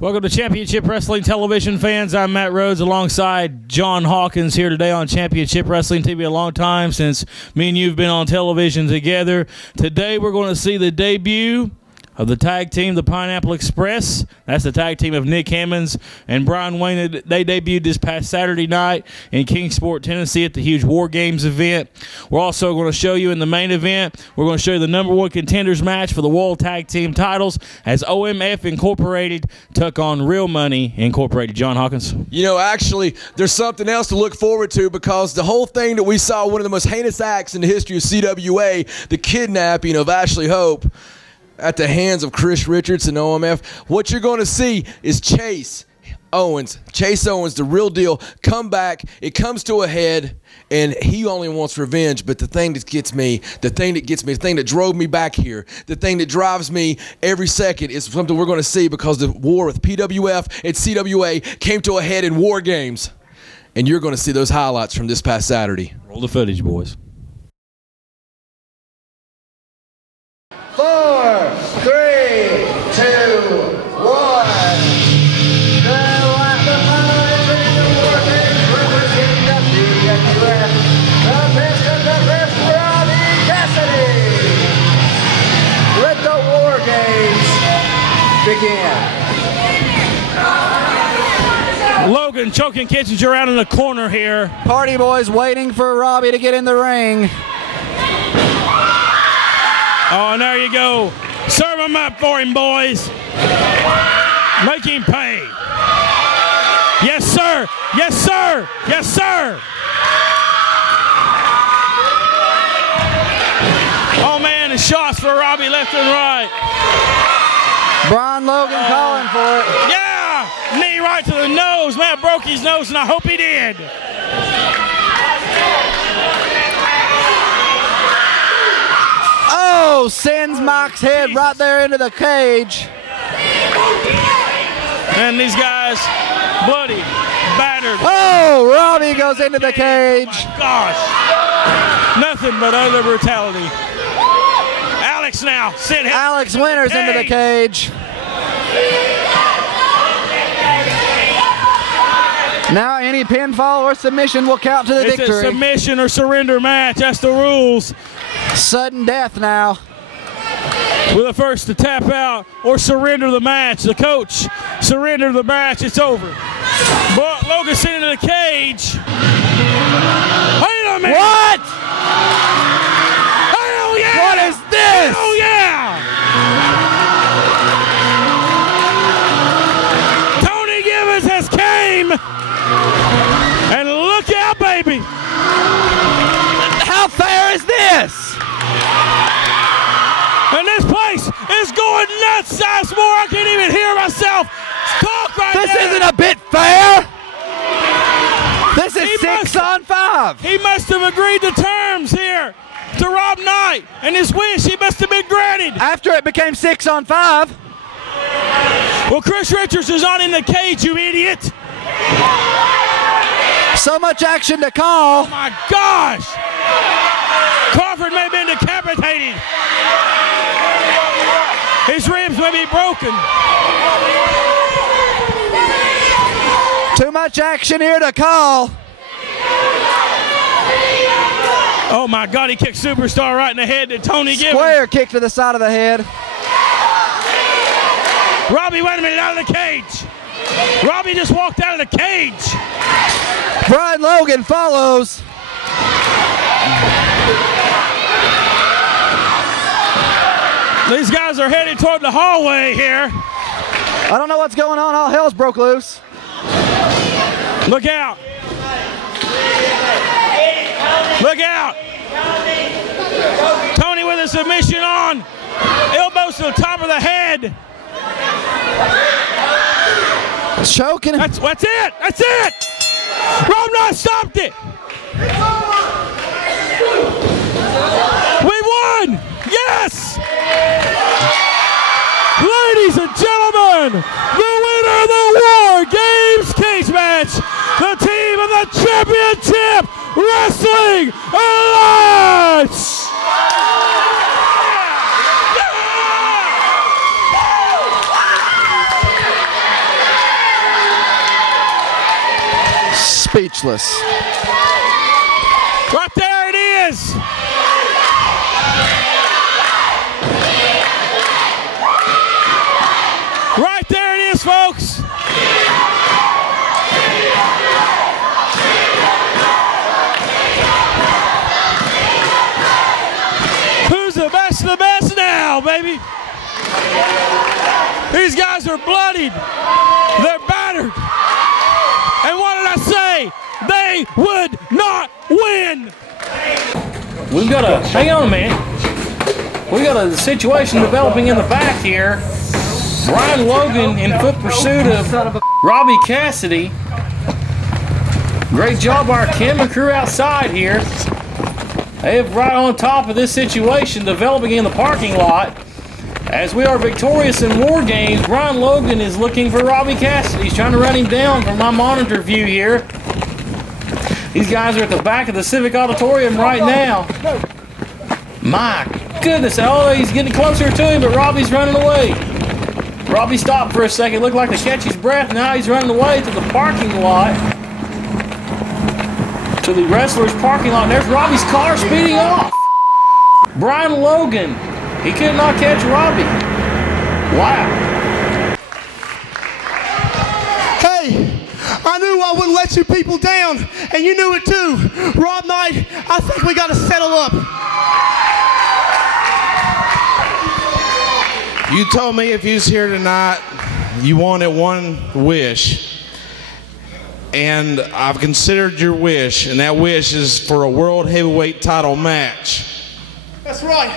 Welcome to Championship Wrestling Television, fans. I'm Matt Rhodes alongside John Hawkins here today on Championship Wrestling TV. A long time since me and you have been on television together. Today we're going to see the debut of the tag team, the Pineapple Express. That's the tag team of Nick Hammonds and Brian Wayne. They debuted this past Saturday night in Kingsport, Tennessee at the huge War Games event. We're also going to show you in the main event, we're going to show you the #1 contenders match for the World Tag Team titles as OMF Incorporated took on Real Money Incorporated. John Hawkins. You know, actually, there's something else to look forward to, because the whole thing that we saw, one of the most heinous acts in the history of CWA, the kidnapping of Ashley Hope at the hands of Chris Richards and OMF, what you're going to see is Chase Owens, the real deal, come back. It comes to a head, and he only wants revenge. But the thing that gets me, the thing that drove me back here, the thing that drives me every second is something we're going to see, because the war with PWF and CWA came to a head in War Games. And you're going to see those highlights from this past Saturday. Roll the footage, boys. 4, 3, 2, 1. Let the War Games begin. Logan choking Kitchener out in the corner here. Party Boys waiting for Robbie to get in the ring. Oh, and there you go. Serve him up for him, boys. Make him pay. Yes, sir. Yes, sir. Yes, sir. Oh, man, the shots for Robbie left and right. Brian Logan calling for it. Yeah. Knee right to the nose. Man, broke his nose, and I hope he did. Oh, sends Mike's head right there into the cage. And these guys, bloody, battered. Oh, Robbie goes into the cage. Oh gosh. Nothing but utter brutality. Alex now. Alex Winters into the cage. Now any pinfall or submission will count to the victory. It's a submission or surrender match. That's the rules. Sudden death now. We're the first to tap out or surrender the match. The coach surrender the match. It's over. But Logan sent into the cage. Wait a minute. What? Hell yeah! What is this? Hell yeah! Tony Gibbons has came. And look out, baby. How fair is this? And this place is going nuts, Sizemore. I can't even hear myself talk right now. This isn't a bit fair. This is 6 on 5. He must have agreed to terms here to Rob Knight, and his wish, he must have been granted. After it became 6 on 5. Well, Chris Richards is on in the cage, you idiot. So much action to call. Oh, my gosh. Crawford may have been decapitated. His ribs may be broken. Too much action here to call. Oh, my God, he kicked Superstar right in the head to Tony Gibbons. Square kick to the side of the head. Robbie, wait a minute, out of the cage. Robbie just walked out of the cage. Brian Logan follows. These guys are headed toward the hallway here. I don't know what's going on. All hell's broke loose. Look out. Look out. Tony with a submission on. Elbows to the top of the head. Choking. That's it. That's it. Rob Knight stopped it. We won! Yes! Ladies and gentlemen, the winner of the War Games cage match, the team of the Championship Wrestling Alliance! Speechless. Right there it is! Right there it is, folks! Who's the best of the best now, baby? These guys are bloodied. They're battered. And what did I say? They would not win. We've got a, hang on a minute. We got a situation developing in the back here. Brian Logan in foot pursuit of Robbie Cassidy. Great job by our camera crew outside here. They have right on top of this situation developing in the parking lot. As we are victorious in War Games, Brian Logan is looking for Robbie Cassidy. He's trying to run him down from my monitor view here. These guys are at the back of the Civic Auditorium right now. My goodness, oh, he's getting closer to him, but Robbie's running away. Robbie stopped for a second, looked like to catch his breath. Now he's running away to the parking lot, to the wrestlers' parking lot. And there's Robbie's car speeding off. Brian Logan, he could not catch Robbie. Wow. Hey, I knew I wouldn't let you people down, and you knew it too. Rob Knight, I think we got to settle up. You told me if you was here tonight, you wanted one wish. And I've considered your wish, and that wish is for a World Heavyweight title match. That's right.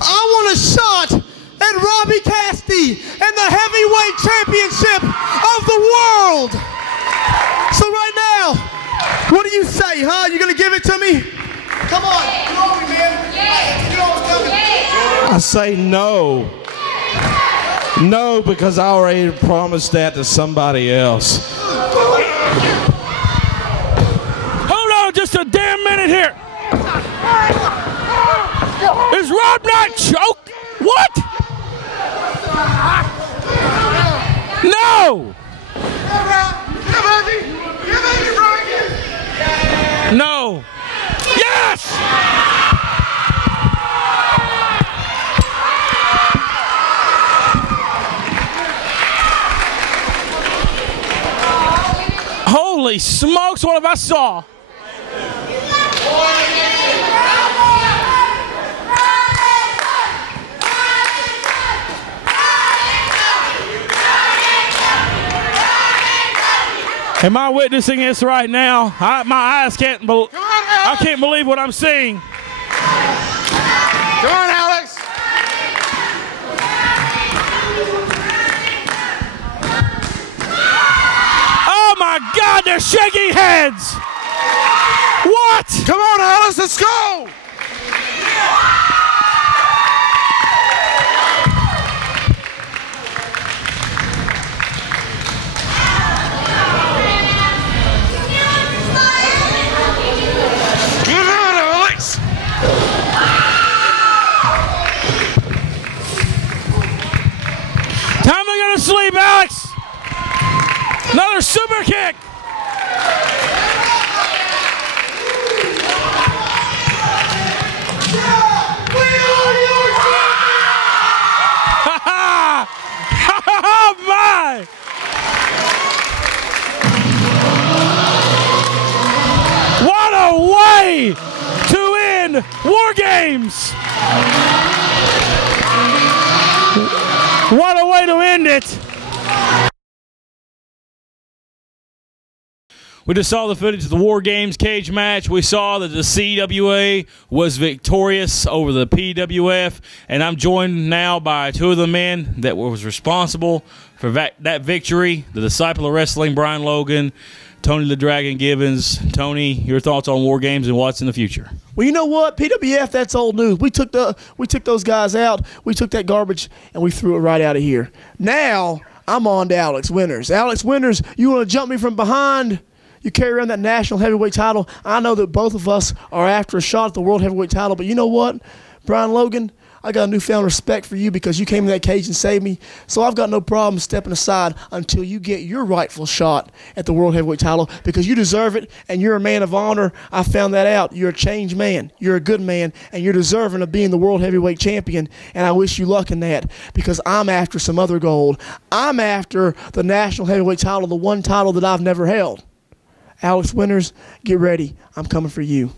I want a shot at Robbie Cassidy and the Heavyweight Championship of the world. So right now, what do you say, huh? You gonna give it to me? Come on, get on me, man. You know what's coming. I say no. No, because I already promised that to somebody else. Hold on just a damn minute here. Is Rob Knight choked? What? No! No! Yes! Holy smokes, what have I saw? Am I witnessing this right now? My eyes can't believe. I can't believe what I'm seeing. Come on, Alex. Oh my God, they're shaking heads. What? Come on, Alex, let's go. Time to go to sleep, Alex. Another super kick. Oh my! What a way to end War Games! What a way to end it! We just saw the footage of the War Games cage match. We saw that the CWA was victorious over the PWF, and I'm joined now by two of the men that was responsible for that victory, the Disciple of Wrestling, Brian Logan, Tony the Dragon Givens. Tony, your thoughts on War Games and what's in the future? Well, you know what? PWF, that's old news. We took those guys out. We took that garbage, and we threw it right out of here. Now, I'm on to Alex Winters. Alex Winters, you want to jump me from behind? You carry around that national heavyweight title. I know that both of us are after a shot at the world heavyweight title, but you know what, Brian Logan? I got a newfound respect for you because you came in that cage and saved me. So I've got no problem stepping aside until you get your rightful shot at the world heavyweight title because you deserve it and you're a man of honor. I found that out. You're a changed man. You're a good man, and you're deserving of being the world heavyweight champion, and I wish you luck in that because I'm after some other gold. I'm after the national heavyweight title, the one title that I've never held. Alex Winters, get ready. I'm coming for you.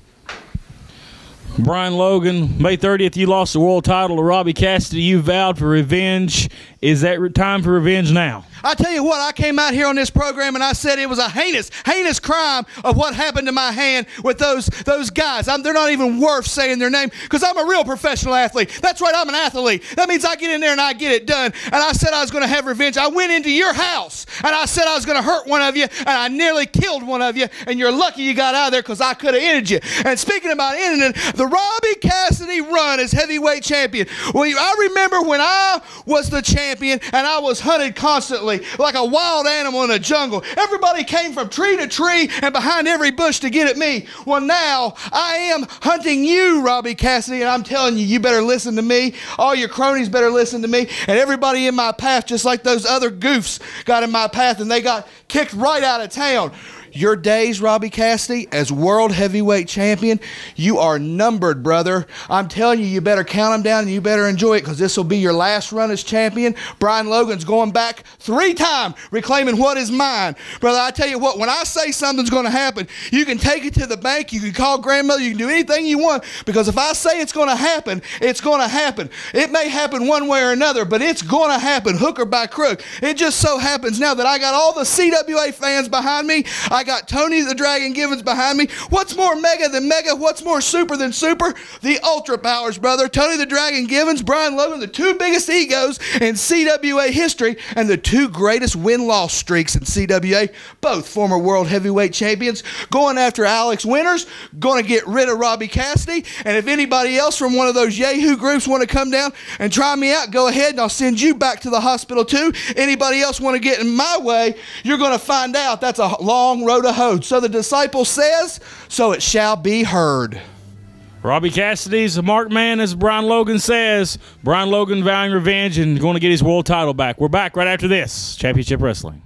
Brian Logan, May 30th, you lost the world title to Robbie Cassidy. You vowed for revenge. Is that time for revenge now? I tell you what, I came out here on this program and I said it was a heinous crime of what happened to my hand with those guys. They're not even worth saying their name because I'm a real professional athlete. That's right, I'm an athlete. That means I get in there and I get it done. And I said I was going to have revenge. I went into your house and I said I was going to hurt one of you, and I nearly killed one of you, and you're lucky you got out of there because I could have ended you. And speaking about ending it, the Robbie Cassidy run as heavyweight champion. Well, I remember when I was the champion and I was hunted constantly like a wild animal in a jungle. Everybody came from tree to tree and behind every bush to get at me. Well, now I am hunting you, Robbie Cassidy, and I'm telling you, you better listen to me. All your cronies better listen to me. And everybody in my path, just like those other goofs got in my path and they got kicked right out of town. Your days, Robbie Cassidy, as world heavyweight champion, you are numbered, brother. I'm telling you, you better count them down and you better enjoy it because this will be your last run as champion. Brian Logan's going back 3 times, reclaiming what is mine. Brother, I tell you what, when I say something's going to happen, you can take it to the bank, you can call grandmother, you can do anything you want because if I say it's going to happen, it's going to happen. It may happen one way or another, but it's going to happen, hook or by crook. It just so happens now that I got all the CWA fans behind me. I got Tony the Dragon Givens behind me. What's more mega than mega? What's more super than super? The Ultra Powers, brother. Tony the Dragon Givens, Brian Logan, the 2 biggest egos in CWA history and the 2 greatest win-loss streaks in CWA, both former world heavyweight champions, going after Alex Winters, going to get rid of Robbie Cassidy, and if anybody else from one of those Yahoo groups want to come down and try me out, go ahead and I'll send you back to the hospital too. Anybody else want to get in my way, you're going to find out that's a long road to hoe. So the disciple says, so it shall be heard. Robbie Cassidy's a marked man, as Brian Logan says. Brian Logan vowing revenge and going to get his world title back. We're back right after this. Championship Wrestling.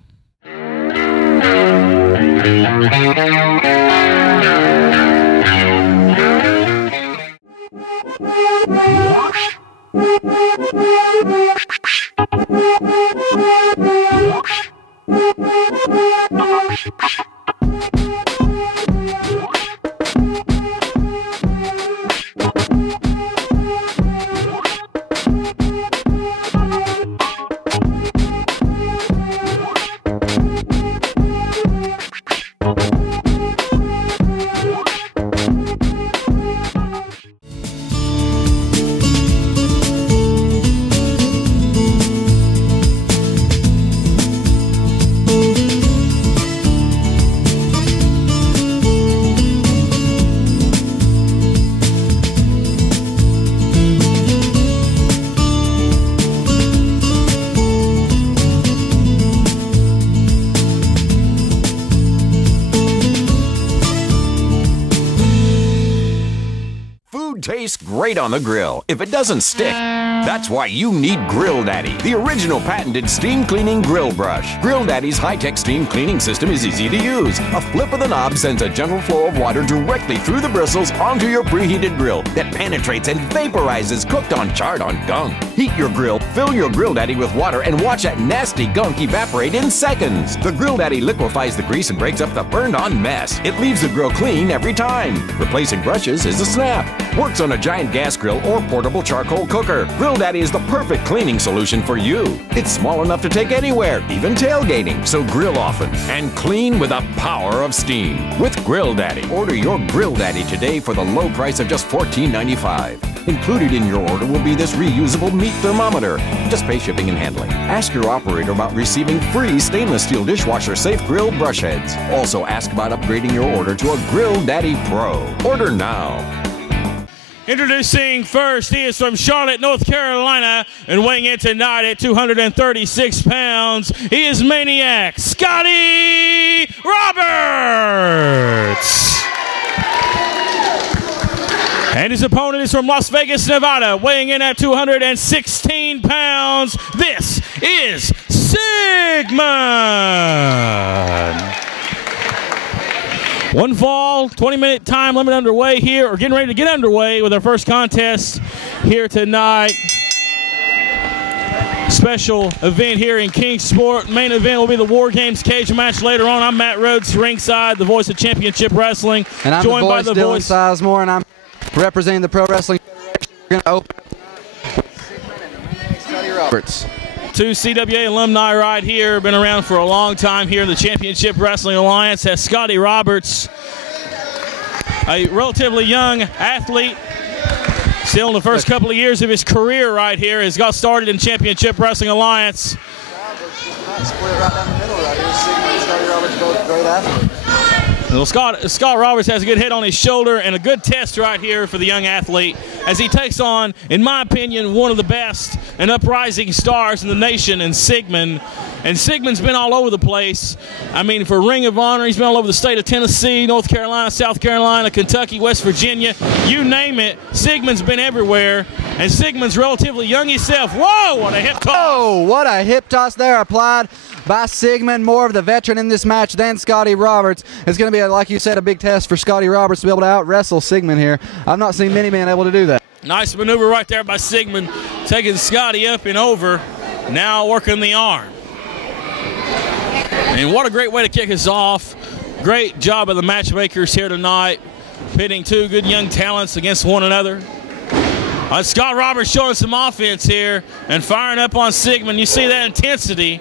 Tastes great on the grill if it doesn't stick. That's why you need Grill Daddy, the original patented steam cleaning grill brush. Grill Daddy's high-tech steam cleaning system is easy to use. A flip of the knob sends a gentle flow of water directly through the bristles onto your preheated grill that penetrates and vaporizes cooked on charred on gunk. Heat your grill, fill your Grill Daddy with water, and watch that nasty gunk evaporate in seconds. The Grill Daddy liquefies the grease and breaks up the burned-on mess. It leaves the grill clean every time. Replacing brushes is a snap. Works on a giant gas grill or portable charcoal cooker. Grill Daddy is the perfect cleaning solution for you. It's small enough to take anywhere, even tailgating, so grill often and clean with the power of steam. With Grill Daddy. Order your Grill Daddy today for the low price of just $14.95. Included in your order will be this reusable meat thermometer. Just pay shipping and handling. Ask your operator about receiving free stainless steel dishwasher safe grill brush heads. Also ask about upgrading your order to a Grill Daddy Pro. Order now. Introducing first, he is from Charlotte, North Carolina, and weighing in tonight at 236 pounds, he is Maniac Scotty Roberts. And his opponent is from Las Vegas, Nevada, weighing in at 216 pounds, this is Sigmund. One fall, 20-minute time limit underway here, or getting ready to get underway with our first contest here tonight. Special event here in Kingsport. Main event will be the War Games cage match later on. I'm Matt Rhodes, ringside, the voice of Championship Wrestling. And I'm joined the voice, by the Dylan voice Sizemore, and I'm representing the Pro Wrestling Federation. We're going to open Scotty Roberts. Two CWA alumni right here, been around for a long time here in the Championship Wrestling Alliance. Has Scotty Roberts, a relatively young athlete, still in the first couple of years of his career right here, has got started in Championship Wrestling Alliance. Split right down the middle right here. Sigmund and Scotty Roberts, both great athletes. Well, Scott Roberts has a good head on his shoulder and a good test right here for the young athlete as he takes on, in my opinion, one of the best and uprising stars in the nation in Sigmund. And Sigmund's been all over the place. I mean, for Ring of Honor, he's been all over the state of Tennessee, North Carolina, South Carolina, Kentucky, West Virginia. You name it, Sigmund's been everywhere. And Sigmund's relatively young himself. Whoa, what a hip toss. Oh, what a hip toss there applied by Sigmund. More of the veteran in this match than Scotty Roberts. It's going to be, like you said, a big test for Scotty Roberts to be able to out-wrestle Sigmund here. I've not seen many men able to do that. Nice maneuver right there by Sigmund, taking Scotty up and over, now working the arm. And what a great way to kick us off. Great job of the matchmakers here tonight, pitting two good young talents against one another. Scott Roberts showing some offense here and firing up on Sigmund. You see that intensity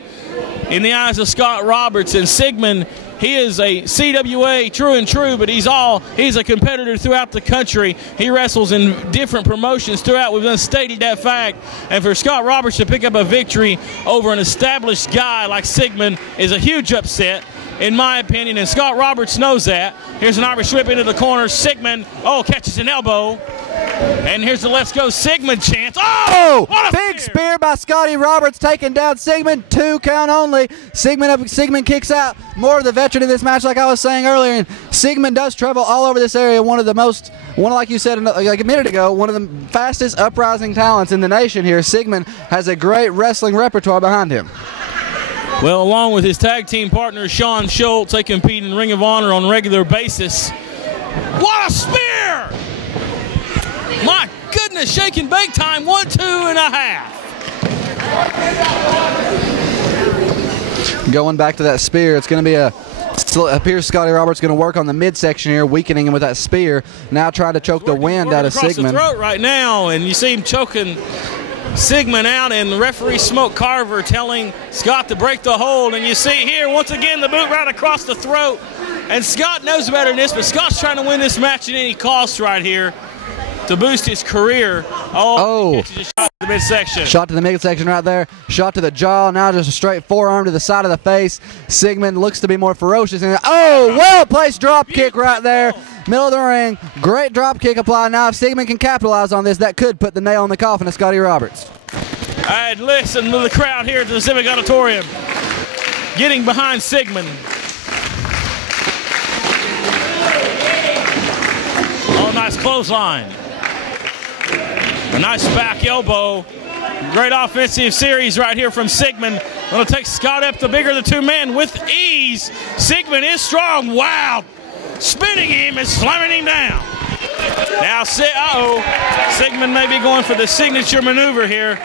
in the eyes of Scott Roberts. And Sigmund, he is a CWA true and true, but he's a competitor throughout the country. He wrestles in different promotions throughout. We've stated that fact. And for Scott Roberts to pick up a victory over an established guy like Sigmund is a huge upset, in my opinion, and Scott Roberts knows that. Here's an Irish whip into the corner. Sigmund, catches an elbow. And here's the Let's Go Sigmund chance. Oh, what a big spear by Scotty Roberts, taking down Sigmund. 2 count only. Sigmund kicks out. More of the veteran in this match, like I was saying earlier. And Sigmund does travel all over this area. Like you said like a minute ago, one of the fastest uprising talents in the nation here. Sigmund has a great wrestling repertoire behind him. Well, along with his tag team partner, Sean Schultz, they compete in Ring of Honor on a regular basis. What a spear! My goodness, shake and bake time, 1, 2.5. Going back to that spear, it's going to be appears Scotty Roberts going to work on the midsection here, weakening him with that spear. Now trying to choke the wind out of Sigmund. The throat right now, and you see him choking Sigmund out, and referee Smoke Carver telling Scott to break the hold. And you see here, once again, the boot right across the throat. And Scott knows better than this, but Scott's trying to win this match at any cost right here to boost his career. He catches a shot to the midsection. Shot to the midsection right there. Shot to the jaw. Now just a straight forearm to the side of the face. Sigmund looks to be more ferocious. Well-placed drop kick right there. Middle of the ring. Great drop kick applied. Now if Sigmund can capitalize on this, that could put the nail in the coffin of Scotty Roberts. I'd listen to the crowd here at the Civic Auditorium getting behind Sigmund. Nice clothesline. A nice back elbow. Great offensive series right here from Sigmund. Going to take Scott up the bigger of the two men with ease. Sigmund is strong. Wow. Spinning him and slamming him down. Now, Sigmund may be going for the signature maneuver here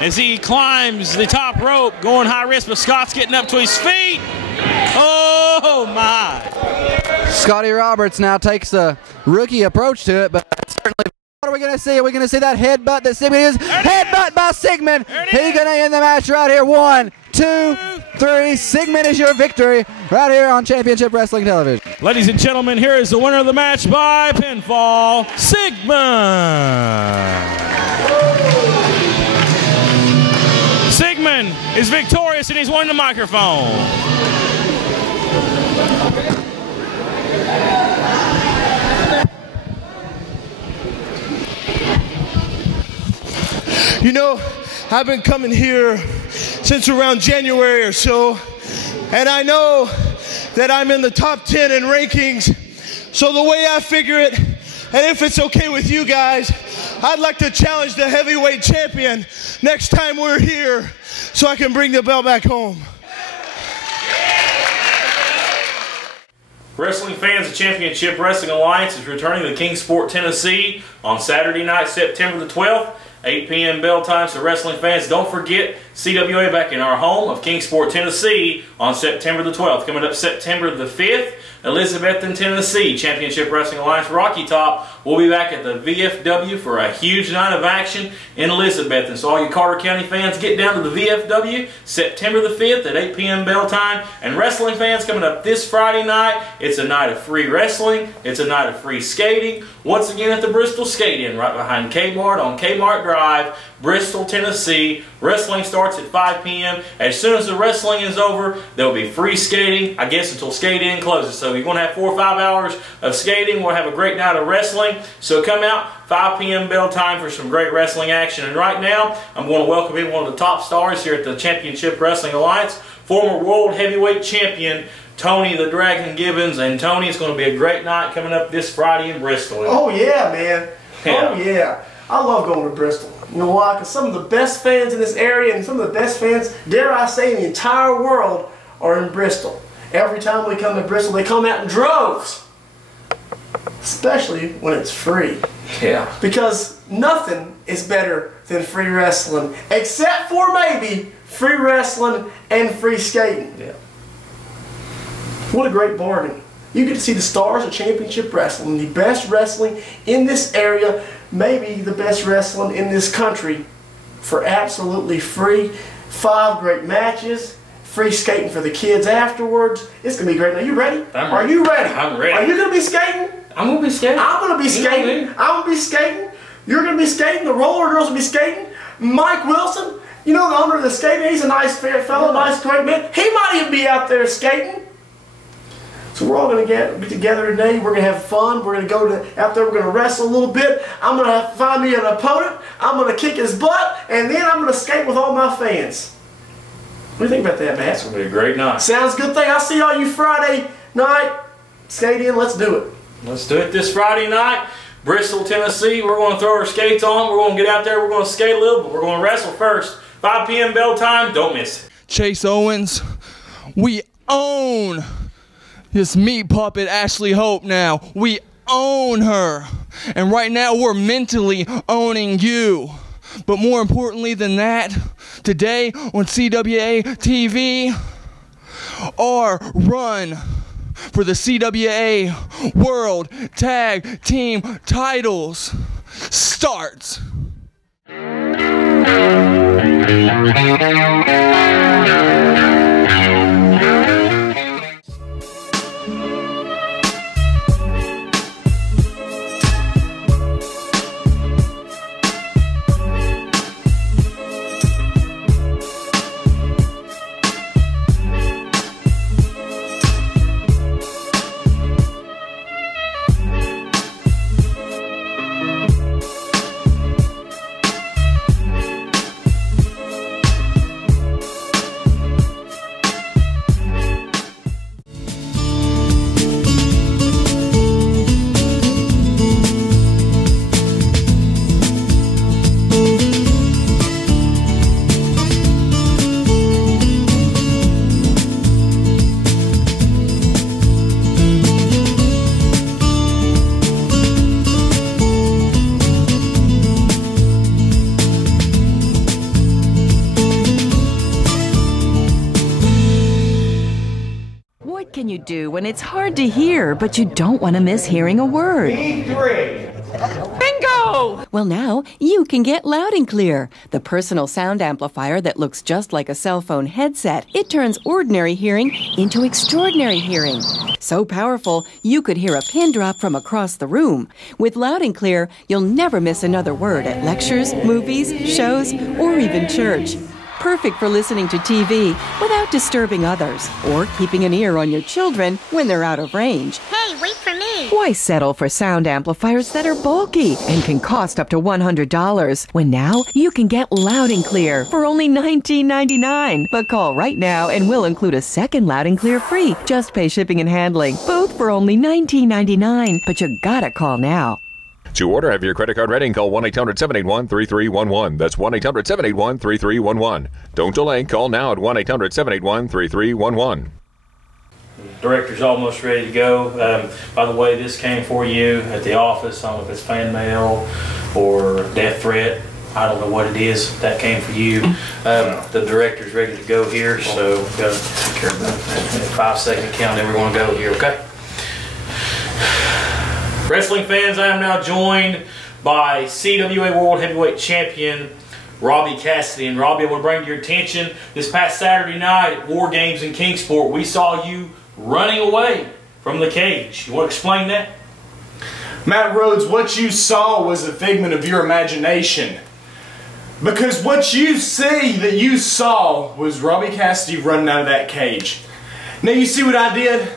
as he climbs the top rope, going high risk, but Scott's getting up to his feet. Oh, my. Scotty Roberts now takes a rookie approach to it, but certainly, what are we going to see? Are we going to see that headbutt that Sigmund is? Headbutt by Sigmund. He's going to end the match right here. 1, 2, 3. Sigmund is your victory right here on Championship Wrestling Television. Ladies and gentlemen, here is the winner of the match by pinfall, Sigmund. Sigmund is victorious and he's won the microphone. You know, I've been coming here since around January or so, and I know that I'm in the top 10 in rankings. So the way I figure it, and if it's okay with you guys, I'd like to challenge the heavyweight champion next time we're here so I can bring the belt back home. Wrestling fans, the Championship Wrestling Alliance is returning to Kingsport, Tennessee on Saturday night, September the 12th. 8 p.m. bell time, so wrestling fans, don't forget CWA back in our home of Kingsport, Tennessee on September the 12th. Coming up September the 5th, Elizabethton, Tennessee, Championship Wrestling Alliance Rocky Top will be back at the VFW for a huge night of action in Elizabethton. So all you Carter County fans, get down to the VFW September the 5th at 8 p.m. bell time. And wrestling fans, coming up this Friday night, it's a night of free wrestling. It's a night of free skating. Once again at the Bristol Skate Inn, right behind Kmart on Kmart Drive, Bristol, Tennessee. Wrestling starts at 5 p.m. As soon as the wrestling is over, there will be free skating, I guess, until Skate Inn closes. So you're going to have 4 or 5 hours of skating. We'll have a great night of wrestling. So come out, 5 p.m. bell time for some great wrestling action. And right now, I'm going to welcome in one of the top stars here at the Championship Wrestling Alliance, former World Heavyweight Champion, Tony the Dragon Gibbons. And Tony, it's going to be a great night coming up this Friday in Bristol. Oh yeah, man. Yeah. Oh yeah. I love going to Bristol. You know why? Because some of the best fans in this area and some of the best fans, dare I say, in the entire world are in Bristol. Every time we come to Bristol, they come out in droves. Especially when it's free. Yeah. Because nothing is better than free wrestling, except for maybe free wrestling and free skating. Yeah. What a great bargain. You get to see the stars of Championship Wrestling, the best wrestling in this area, maybe the best wrestling in this country, for absolutely free. 5 great matches, free skating for the kids afterwards. It's going to be great. Now, you ready? Are you ready? I'm ready. Are you going to be skating? I'm going to be skating. I'm going to be skating. I'm going to be skating. You're going to be skating. The roller girls will be skating. Mike Wilson, you know the owner of the skating, he's a nice fair fellow, nice great man. He might even be out there skating. So we're all going to get together today. We're going to have fun. We're going to go out there. We're going to wrestle a little bit. I'm going to find me an opponent. I'm going to kick his butt. And then I'm going to skate with all my fans. What do you think about that, Matt? It's going to be a great night. Sounds good thing. I'll see all you Friday night. Skate in. Let's do it. Let's do it this Friday night. Bristol, Tennessee. We're going to throw our skates on. We're going to get out there. We're going to skate a little, but we're going to wrestle first. 5 p.m. bell time. Don't miss it. Chase Owens, we own this meat puppet Ashley Hope now. We own her. And right now we're mentally owning you. But more importantly than that, today on CWA TV, our run for the CWA World Tag Team titles starts. What can you do when it's hard to hear, but you don't want to miss hearing a word? E3. Bingo! No! Well, now you can get Loud and Clear, the personal sound amplifier that looks just like a cell phone headset. It turns ordinary hearing into extraordinary hearing. So powerful, you could hear a pin drop from across the room. With Loud and Clear, you'll never miss another word at lectures, movies, shows, or even church. Perfect for listening to TV without disturbing others or keeping an ear on your children when they're out of range. Hey, wait for me! Why settle for sound amplifiers that are bulky and can cost up to $100 when now you can get Loud and Clear for only $19.99? But call right now and we'll include a second Loud and Clear free. Just pay shipping and handling, both for only $19.99. But you gotta call now. To order, have your credit card ready and call 1-800-781-3311. That's 1-800-781-3311. Don't delay. Call now at 1-800-781-3311. Director's almost ready to go. By the way, this came for you at the office. I don't know if it's fan mail or death threat. I don't know what it is. That came for you. The director's ready to go here, so we've got to take care of that. 5-second count, and we're going to go here, okay? Wrestling fans, I am now joined by CWA World Heavyweight Champion Robbie Cassidy. And Robbie, I want to bring to your attention, this past Saturday night at War Games in Kingsport, we saw you running away from the cage. You want to explain that? Matt Rhodes, what you saw was a figment of your imagination. Because what you see that you saw was Robbie Cassidy running out of that cage. Now you see what I did?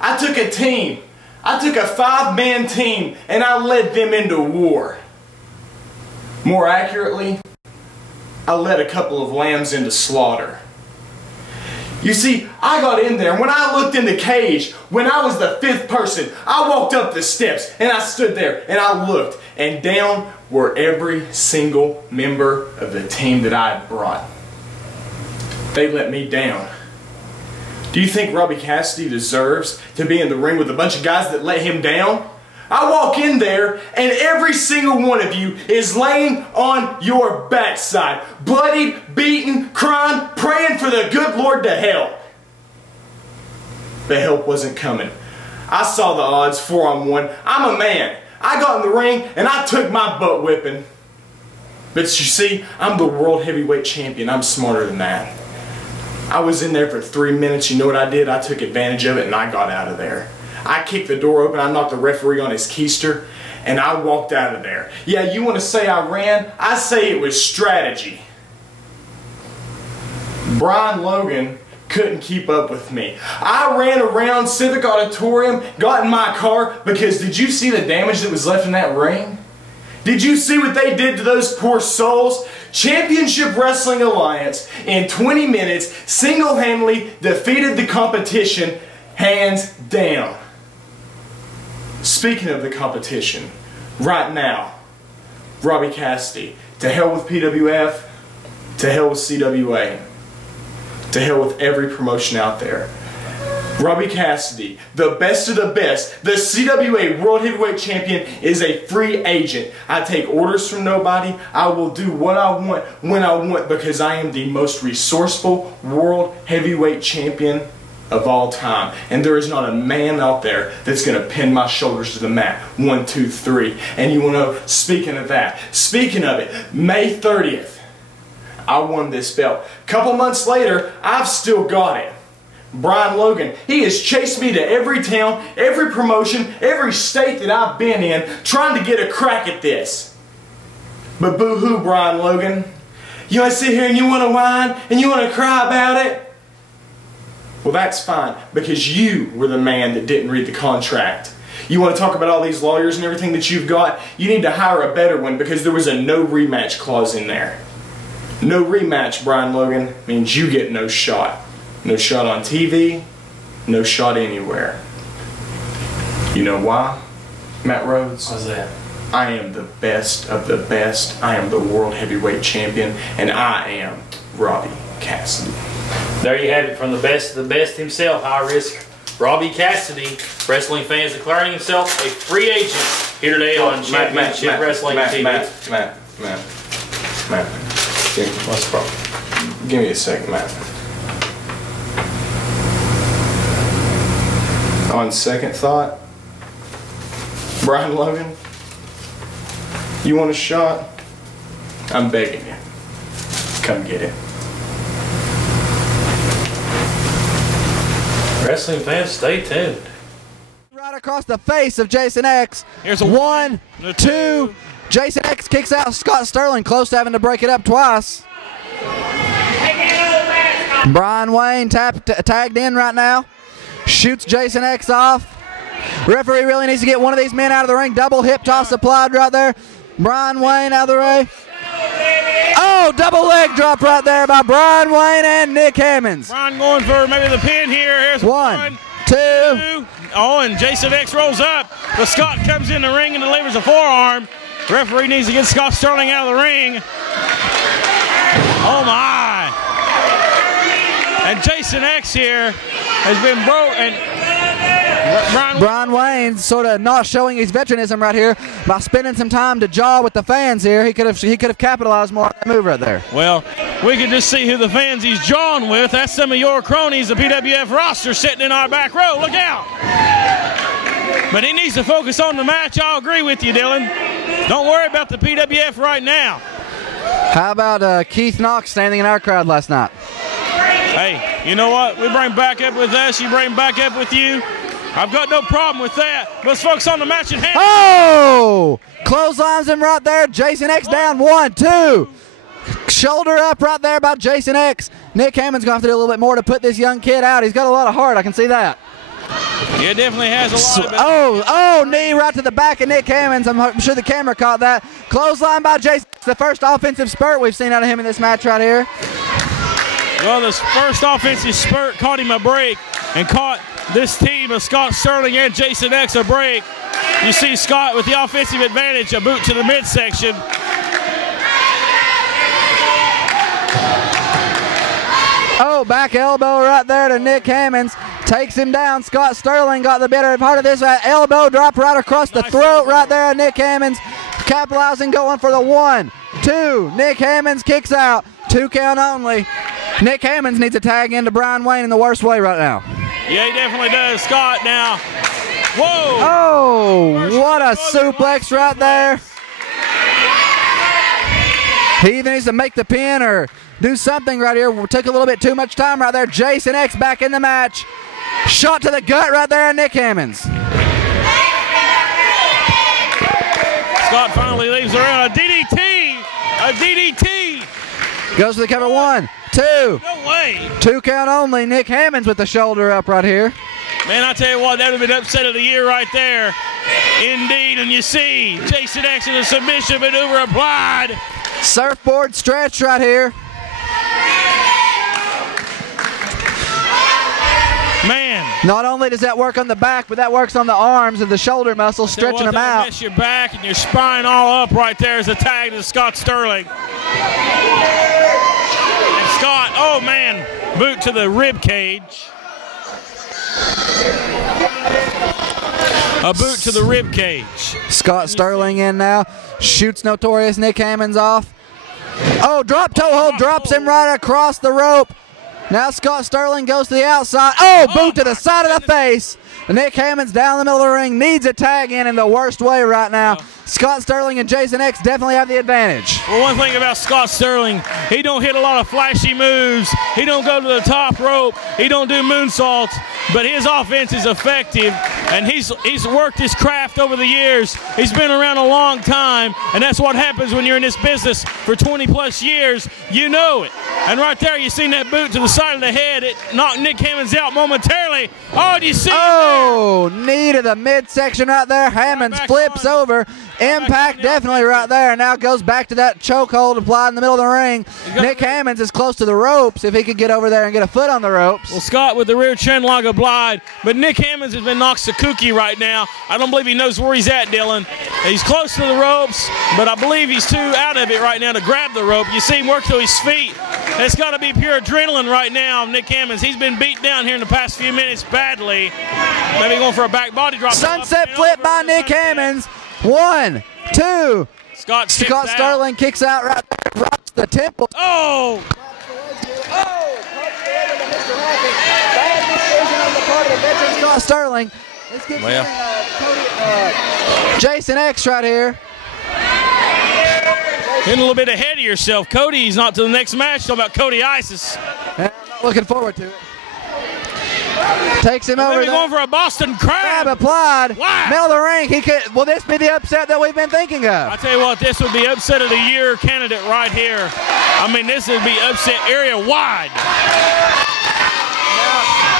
I took a team. I took a 5-man team and I led them into war. More accurately, I led a couple of lambs into slaughter. You see, I got in there, and when I looked in the cage, when I was the 5th person, I walked up the steps and I stood there and I looked, and down were every single member of the team that I had brought. They let me down. Do you think Robbie Cassidy deserves to be in the ring with a bunch of guys that let him down? I walk in there and every single one of you is laying on your backside, bloodied, beaten, crying, praying for the good Lord to help. The help wasn't coming. I saw the odds 4-on-1. I'm a man. I got in the ring and I took my butt whipping. But you see, I'm the World Heavyweight Champion. I'm smarter than that. I was in there for 3 minutes. You know what I did? I took advantage of it and I got out of there. I kicked the door open, I knocked the referee on his keister, and I walked out of there. Yeah, you want to say I ran? I say it was strategy. Brian Logan couldn't keep up with me. I ran around Civic Auditorium, got in my car, because did you see the damage that was left in that ring? Did you see what they did to those poor souls? Championship Wrestling Alliance, in 20 minutes, single-handedly defeated the competition, hands down. Speaking of the competition, right now, Robbie Cassidy, to hell with PWF, to hell with CWA, to hell with every promotion out there. Robbie Cassidy, the best of the best, the CWA World Heavyweight Champion, is a free agent. I take orders from nobody. I will do what I want when I want because I am the most resourceful World Heavyweight Champion of all time. And there is not a man out there that's going to pin my shoulders to the mat. 1, 2, 3. And you want to know, speaking of that, speaking of it, May 30th, I won this belt. A couple months later, I've still got it. Brian Logan, he has chased me to every town, every promotion, every state that I've been in, trying to get a crack at this. But boo-hoo, Brian Logan. You want to sit here and you want to whine and you want to cry about it? Well, that's fine, because you were the man that didn't read the contract. You want to talk about all these lawyers and everything that you've got? You need to hire a better one, because there was a no rematch clause in there. No rematch, Brian Logan, means you get no shot. No shot on TV, no shot anywhere. You know why, Matt Rhodes? What's that? I am the best of the best. I am the World Heavyweight Champion, and I am Robbie Cassidy. There you have it from the best of the best himself, High Risk Robbie Cassidy. Wrestling fans declaring himself a free agent here today on Championship Wrestling TV. Matt. What's the problem? Give me a second, Matt. On second thought, Brian Logan, You want a shot? I'm begging you. Come get it. Wrestling fans, stay tuned. Right across the face of Jason X. Here's a 1, 2. Jason X kicks out Scott Sterling, close to having to break it up twice. Brian Wayne tagged in right now. Shoots Jason X off. Referee really needs to get one of these men out of the ring. Double hip toss applied right there. Brian Wayne out of the ring. Oh, double leg drop right there by Brian Wayne and Nick Hammonds. Brian going for maybe the pin here. Here's 1, 2. Oh, and Jason X rolls up. But Scott comes in the ring and delivers a forearm. Referee needs to get Scott Sterling out of the ring. Oh, my. And Jason X here has been broke. And Brian Wayne sort of not showing his veteranism right here by spending some time to jaw with the fans here. He could have capitalized more on that move right there. Well, we can just see who the fans he's jawing with. That's some of your cronies, the PWF roster, sitting in our back row. Look out. But he needs to focus on the match. I'll agree with you, Dylan. Don't worry about the PWF right now. How about Keith Knox standing in our crowd last night? Hey, you know what? We bring back up with us. You bring back up with you. I've got no problem with that. Let's focus on the match at hand. Oh! Clotheslines him right there. Jason X down. 1, 2. Shoulder up right there by Jason X. Nick Hammonds going to have to do a little bit more to put this young kid out. He's got a lot of heart. I can see that. Yeah, definitely has a lot of it. Oh, knee right to the back of Nick Hammonds. I'm sure the camera caught that. Clothesline by Jason. It's the first offensive spurt we've seen out of him in this match right here. Well, this first offensive spurt caught him a break and caught this team of Scott Sterling and Jason X a break. You see Scott with the offensive advantage, a boot to the midsection. Oh, back elbow right there to Nick Hammonds. Takes him down. Scott Sterling got the better part of this. Elbow drop right across the throat right there. Nick Hammonds capitalizing, going for the 1, 2. Nick Hammonds kicks out. 2 count only. Nick Hammonds needs to tag into Brian Wayne in the worst way right now. Yeah, he definitely does. Scott now. Whoa! Oh, what a suplex right there. He either needs to make the pin or do something right here. Took a little bit too much time right there. Jason X back in the match. Shot to the gut right there, Nick Hammonds. Scott finally leaves around. A DDT! A DDT! Goes for the cover. 1, 2. No way. 2 count only. Nick Hammonds with the shoulder up right here. Man, I tell you what, that would have been upset of the year right there. Indeed, and you see Jason X in a submission maneuver applied. Surfboard stretch right here. Man. Not only does that work on the back, but that works on the arms and the shoulder muscles, stretching them out. Mess your back and your spine all up right there as a tag to Scott Sterling. And Scott, oh man, boot to the rib cage. A boot to the rib cage. Scott Sterling in now. Shoots notorious Nick Hammonds off. Oh, drop toe hold, drops him right across the rope. Now Scott Sterling goes to the outside. Oh, boot to the side of the face. Nick Hammonds down the middle of the ring, needs a tag in the worst way right now. Scott Sterling and Jason X definitely have the advantage. Well, one thing about Scott Sterling, he don't hit a lot of flashy moves. He don't go to the top rope. He don't do moonsaults, but his offense is effective, and he's worked his craft over the years. He's been around a long time, and that's what happens when you're in this business for 20-plus years. You know it. And right there, you seen that boot to the side of the head. It knocked Nick Hammonds out momentarily. Oh, do you see? Oh, knee to the midsection right there. Hammonds flips over. Impact definitely right there. Now goes back to that chokehold applied in the middle of the ring. Nick Hammonds is close to the ropes if he could get over there and get a foot on the ropes. Well, Scott with the rear chin lock applied, but Nick Hammonds has been knocked Sakuki right now. I don't believe he knows where he's at, Dylan. He's close to the ropes, but I believe he's too out of it right now to grab the rope. You see him work to his feet. It's got to be pure adrenaline right now, Nick Hammonds. He's been beat down here in the past few minutes badly. Maybe going for a back body drop. Sunset flip by Nick Hammonds. 1, 2. Scott Sterling kicks out right there, rocks the temple. Oh! Bad decision on the part of the veteran Scott Sterling. Let's get Jason X right here. Getting a little bit ahead of yourself. Cody's not to the next match. Talking about Cody Isis. I'm not looking forward to it. Takes him over. Maybe going for a Boston Crab. Applied. Wow. Middle of the ring. He could. Will this be the upset that we've been thinking of? I tell you what, this would be upset of the year candidate right here. I mean, this would be upset area wide.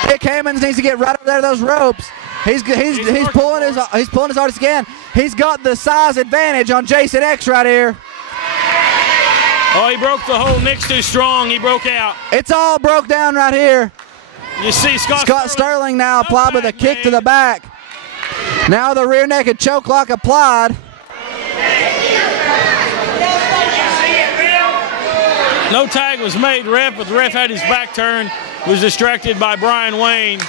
Nick Hammonds needs to get right over there to those ropes. He's pulling his hardest again. He's got the size advantage on Jason X right here. Oh, he broke the hold. Nick's too strong. He broke out. It's all broke down right here. You see Scott Sterling now applied with a kick to the back. Now the rear naked choke lock applied. No tag was made, ref, but the ref had his back turned, was distracted by Brian Wayne.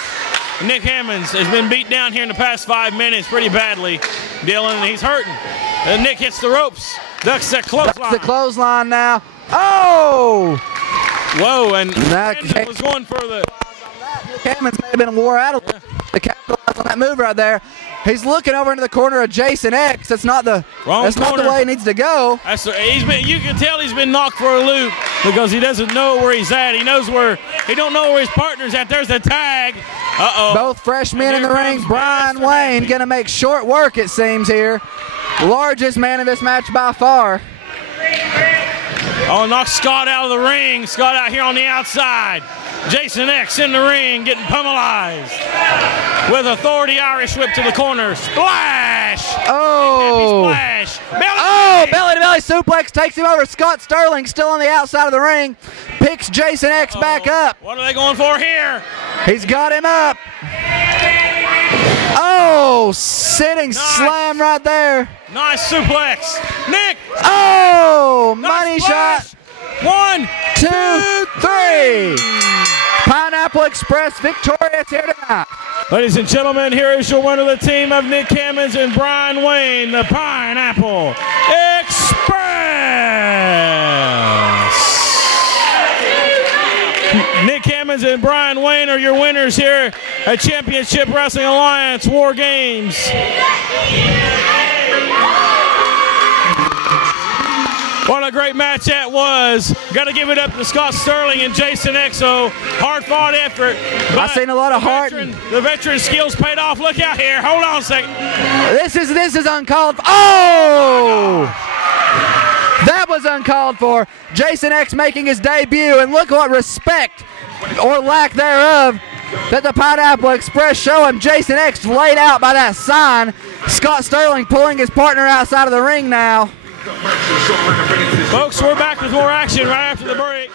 Nick Hammonds has been beat down here in the past 5 minutes pretty badly, Dylan, and he's hurting. And Nick hits the ropes, ducks that clothesline. That's the clothesline now. Oh! Whoa, and Hammonds was going for the... Hammonds may have been wore out a little to capitalize on that move right there. He's looking over into the corner of Jason X. That's not the not the way he needs to go. You can tell he's been knocked for a loop because he doesn't know where he's at. He don't know where his partner's at. There's the tag. Uh-oh. Both fresh men in the ring. Brian Wayne going to make short work, it seems, here. Largest man in this match by far. Oh, knocks Scott out of the ring. Scott out here on the outside. Jason X in the ring getting pummelized. With authority Irish whip to the corner. Splash! Oh! Splash! Belly-to-belly suplex takes him over. Scott Sterling still on the outside of the ring. Picks Jason X back up. What are they going for here? He's got him up. Oh, sitting slam right there. Nice suplex. Nick! Oh, nice money splash. shot. 1, 2, 3. Pineapple Express victorious here tonight. Ladies and gentlemen, here is your winner of the team of Nick Hammonds and Brian Wayne, the Pineapple Express. Nick Hammonds and Brian Wayne are your winners here at Championship Wrestling Alliance War Games. What a great match that was. Got to give it up to Scott Sterling and Jason Exo. Hard-fought effort. I've seen a lot of heart. The veteran skills paid off. Look out here. Hold on a second. This is uncalled for. Oh! That was uncalled for. Jason X making his debut, and look what respect, or lack thereof, that the Pineapple Express show him. Jason X laid out by that sign. Scott Sterling pulling his partner outside of the ring now. Folks, we're back with more action right after the break.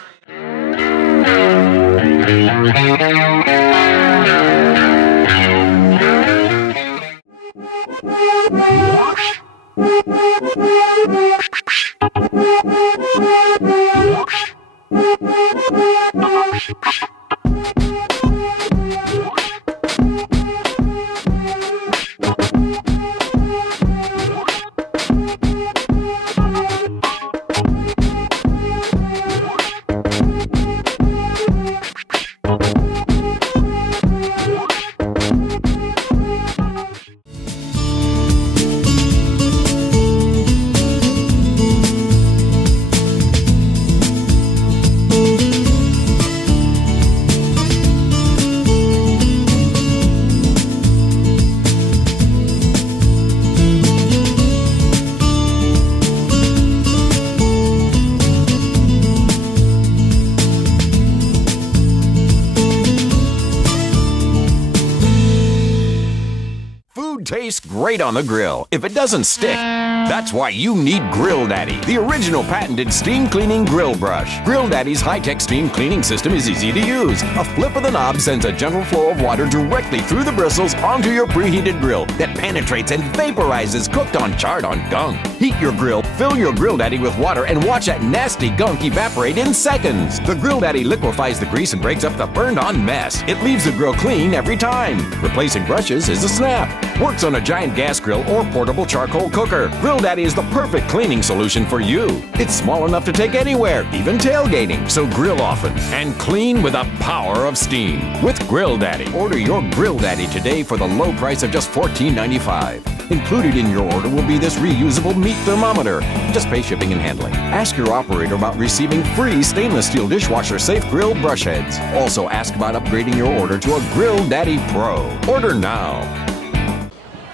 Tastes great on the grill. If it doesn't stick, that's why you need Grill Daddy, the original patented steam cleaning grill brush. Grill Daddy's high-tech steam cleaning system is easy to use. A flip of the knob sends a gentle flow of water directly through the bristles onto your preheated grill that penetrates and vaporizes cooked on charred on gunk. Heat your grill, fill your Grill Daddy with water, and watch that nasty gunk evaporate in seconds. The Grill Daddy liquefies the grease and breaks up the burned-on mess. It leaves the grill clean every time. Replacing brushes is a snap. Works on a giant gas grill or portable charcoal cooker. Grill Daddy is the perfect cleaning solution for you. It's small enough to take anywhere, even tailgating, so grill often and clean with the power of steam. With Grill Daddy. Order your Grill Daddy today for the low price of just $14.95. Included in your order will be this reusable meat thermometer. Just pay shipping and handling. Ask your operator about receiving free stainless steel dishwasher safe grill brush heads. Also ask about upgrading your order to a Grill Daddy Pro. Order now.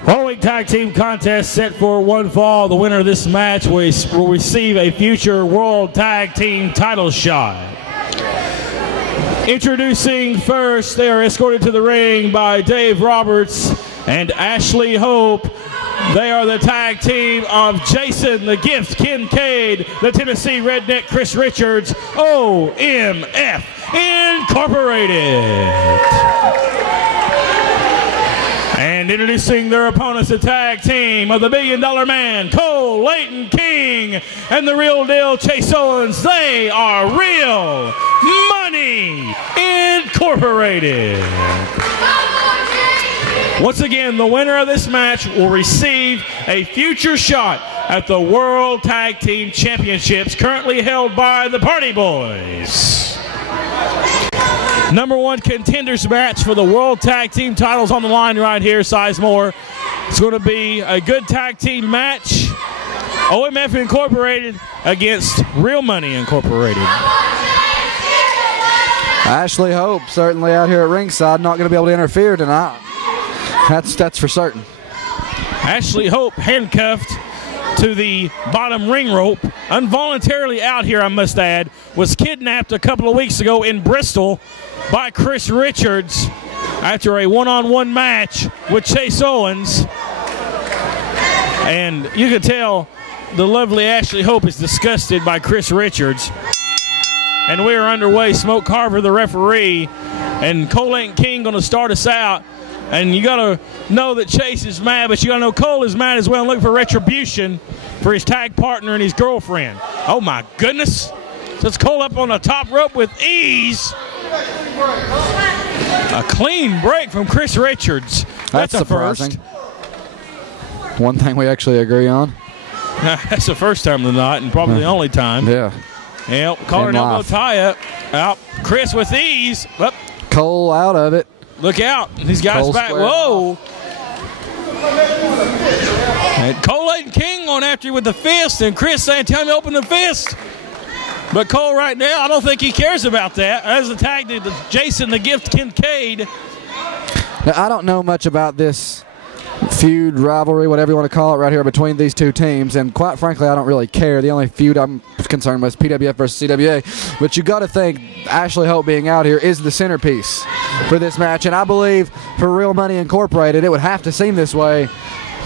Following tag team contest set for one fall, the winner of this match will receive a future World Tag Team title shot. Introducing first, they are escorted to the ring by Dave Roberts and Ashley Hope. They are the tag team of Jason the Gift Kincaid, the Tennessee Redneck Chris Richards, OMF Incorporated. And introducing their opponents, the tag team of the $1 Billion Man, Cole Leighton King, and the Real Deal Chase Owens. They are Real Money Incorporated. Once again, the winner of this match will receive a future shot at the World Tag Team Championships, currently held by the Party Boys. Number one contenders match for the World Tag Team titles on the line right here, Sizemore. It's going to be a good tag team match. OMF Incorporated against Real Money Incorporated. Ashley Hope certainly out here at ringside, not going to be able to interfere tonight. That's for certain. Ashley Hope handcuffed to the bottom ring rope, involuntarily out here, I must add, was kidnapped a couple of weeks ago in Bristol by Chris Richards after a one-on-one match with Chase Owens. And you can tell the lovely Ashley Hope is disgusted by Chris Richards. And we are underway. Smoke Carver, the referee, and Cole Leighton King going to start us out. And you got to know that Chase is mad, but you got to know Cole is mad as well and looking for retribution for his tag partner and his girlfriend. Oh, my goodness. Sets Cole up on the top rope with ease. A clean break from Chris Richards. That's surprising. One thing we actually agree on. That's the first time of the night and probably the only time. Yeah. Yep. Collar and elbow tie-up. Out. Chris with ease. Up. Cole out of it. Look out. These guys Cole back. Whoa. And Cole Leighton King on after you with the fist, and Chris saying, tell me open the fist. But Cole right now, I don't think he cares about that. As a tag to Jason the Gift Kincaid. Now, I don't know much about this feud, rivalry, whatever you want to call it, right here between these two teams, and quite frankly, I don't really care. The only feud I'm concerned with is PWF versus CWA. But you got to think Ashley Hope being out here is the centerpiece for this match, and I believe for Real Money Incorporated, it would have to seem this way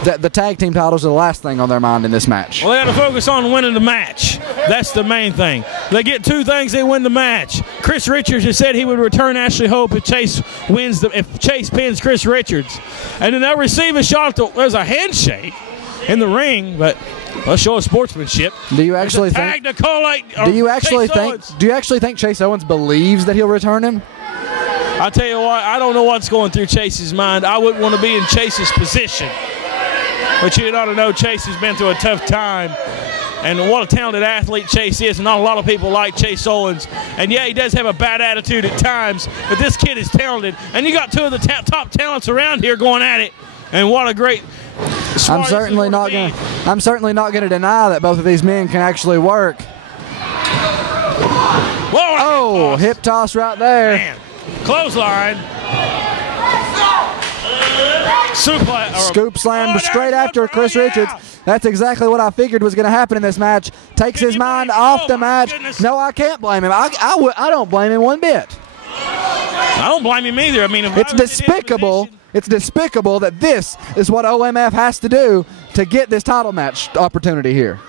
that the tag team titles are the last thing on their mind in this match. Well, they got to focus on winning the match. That's the main thing. They get two things, they win the match. Chris Richards has said he would return Ashley Hope if Chase pins Chris Richards. And then they'll receive a shot. There's a handshake in the ring, but let's show sportsmanship. Do you actually think? Do you actually think Chase Owens believes that he'll return him? I'll tell you what, I don't know what's going through Chase's mind. I wouldn't want to be in Chase's position. But you ought to know Chase has been through a tough time. And what a talented athlete Chase is. And not a lot of people like Chase Owens. And, yeah, he does have a bad attitude at times. But this kid is talented. And you got two of the top talents around here going at it. And what a great I'm certainly not going to deny that both of these men can actually work. Whoa, hip toss right there. Man. Clothesline. Scoop slam straight after Chris Richards. That's exactly what I figured was going to happen in this match. Takes his mind off the match. Goodness. No, I can't blame him. I don't blame him one bit. I don't blame him either. I mean, it's despicable. It's despicable that this is what OMF has to do to get this title match opportunity here.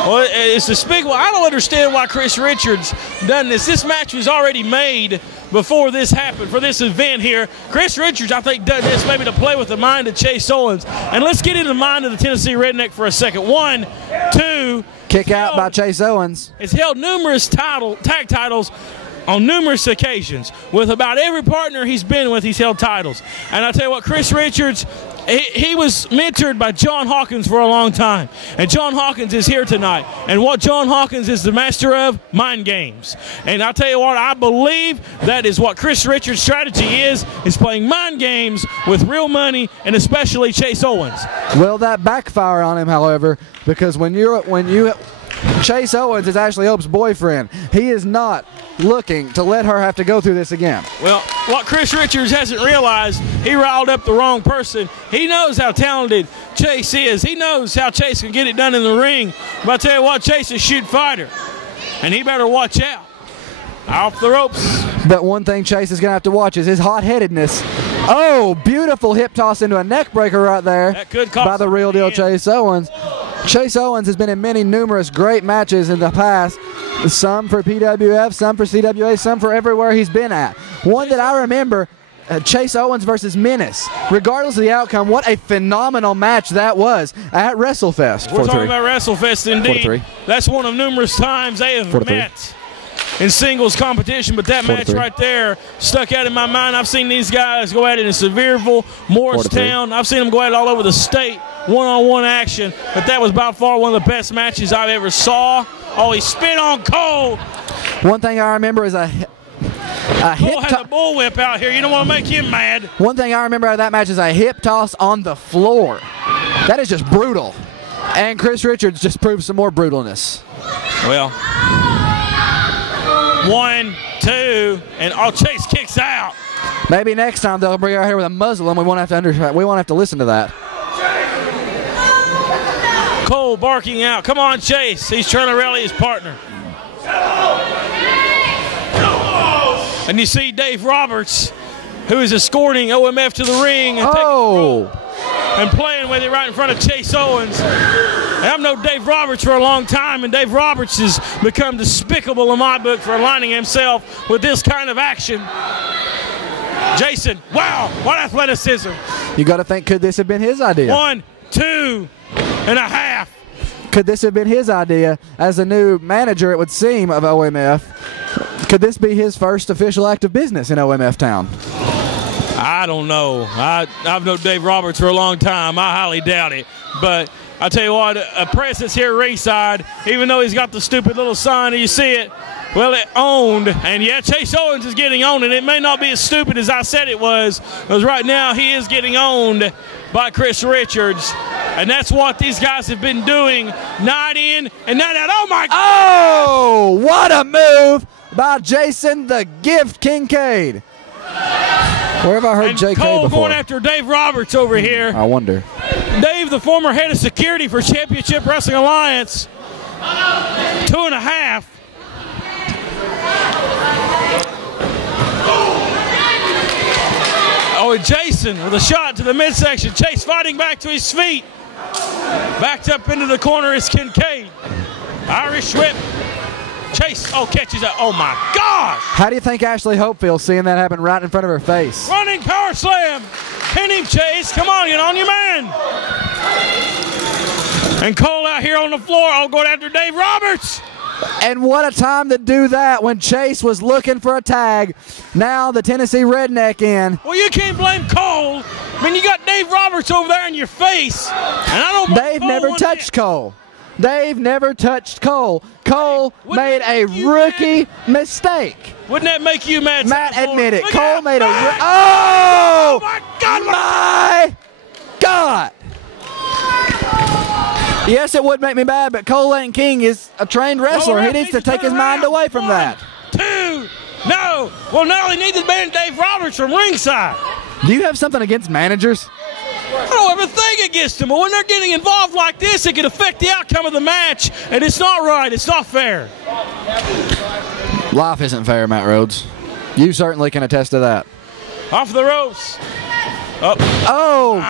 Well, it's despicable. I don't understand why Chris Richards done this. This match was already made before this happened, for this event here. Chris Richards, I think, done this maybe to play with the mind of Chase Owens. And let's get into the mind of the Tennessee Redneck for a second. 1, 2. Kick out by Chase Owens. It's held numerous tag titles on numerous occasions. With about every partner he's been with, he's held titles. And I tell you what, Chris Richards, he was mentored by John Hawkins for a long time, and John Hawkins is here tonight. And what John Hawkins is the master of? Mind games. And I'll tell you what, I believe that is what Chris Richards' strategy is playing mind games with real money, and especially Chase Owens. Will that backfire on him, however, because when you Chase Owens is Ashley Hope's boyfriend. He is not looking to let her have to go through this again. Well, what Chris Richards hasn't realized, he riled up the wrong person. He knows how talented Chase is. He knows how Chase can get it done in the ring. But I tell you what, Chase is a shoot fighter, and he better watch out. Off the ropes. But one thing Chase is going to have to watch is his hot-headedness. Oh, beautiful hip toss into a neck breaker right there that could cost by the real deal Chase Owens. Chase Owens has been in many numerous great matches in the past, some for PWF, some for CWA, some for everywhere he's been at. One that I remember, Chase Owens versus Menace. Regardless of the outcome, what a phenomenal match that was at WrestleFest. We're talking about WrestleFest indeed. 4-3. That's one of numerous times they have 4-3. met in singles competition, but that match right there stuck out in my mind. I've seen these guys go at it in Sevierville, Morristown. I've seen them go at it all over the state, one-on-one action, but that was by far one of the best matches I've ever saw. Oh, he spit on Cole. One thing I remember is a hip Cole had a bullwhip out here. You don't want to make him mad. One thing I remember out of that match is a hip toss on the floor. That is just brutal. And Chris Richards just proved some more brutalness. Well, 1, 2, and Chase kicks out. Maybe next time they'll bring her out here with a muzzle, and we won't have to listen to that. Cole barking out. Come on, Chase. He's trying to rally his partner. And you see Dave Roberts, who is escorting OMF to the ring and playing with it right in front of Chase Owens. And I've known Dave Roberts for a long time, and Dave Roberts has become despicable in my book for aligning himself with this kind of action. Jason, wow, what athleticism. You got to think, could this have been his idea? 1, 2 and a half. Could this have been his idea as the new manager, it would seem, of OMF? Could this be his first official act of business in OMF town? I don't know. I've known Dave Roberts for a long time. I highly doubt it. But I tell you what, a presence here ringside, even though he's got the stupid little sign, you see it, well, it owned. And yeah, Chase Owens is getting owned, and it may not be as stupid as I said it was, because right now he is getting owned by Chris Richards. And that's what these guys have been doing night in and night out. Oh, my God! Oh, what a move by Jason the Gift Kincaid. Where have I heard JK Cole before? going after Dave Roberts over here. I wonder. Dave, the former head of security for Championship Wrestling Alliance. 2.5. Oh, and Jason with a shot to the midsection. Chase fighting back to his feet. Backed up into the corner is Kincaid. Irish whip. Chase, catches it. Oh, my gosh. How do you think Ashley Hope feels seeing that happen right in front of her face? Running power slam. Pin him, Chase. Come on, get on your man. And Cole out here on the floor. I'll go after Dave Roberts. And what a time to do that when Chase was looking for a tag. Now the Tennessee Redneck in. Well, you can't blame Cole. I mean, you got Dave Roberts over there in your face. And I don't Dave never touched Cole. Dave never touched Cole. Cole made a rookie mistake. Wouldn't that make you mad? Matt, admit it. Cole made a Oh! My God! My God! Yes, it would make me mad, but Cole Lane King is a trained wrestler. He needs to take his mind away from that. 2. No. Well, now he needs to ban Dave Roberts from ringside. Do you have something against managers? I don't have a thing against them, but when they're getting involved like this, it can affect the outcome of the match, and it's not right. It's not fair. Life isn't fair, Matt Rhodes. You certainly can attest to that. Off the ropes.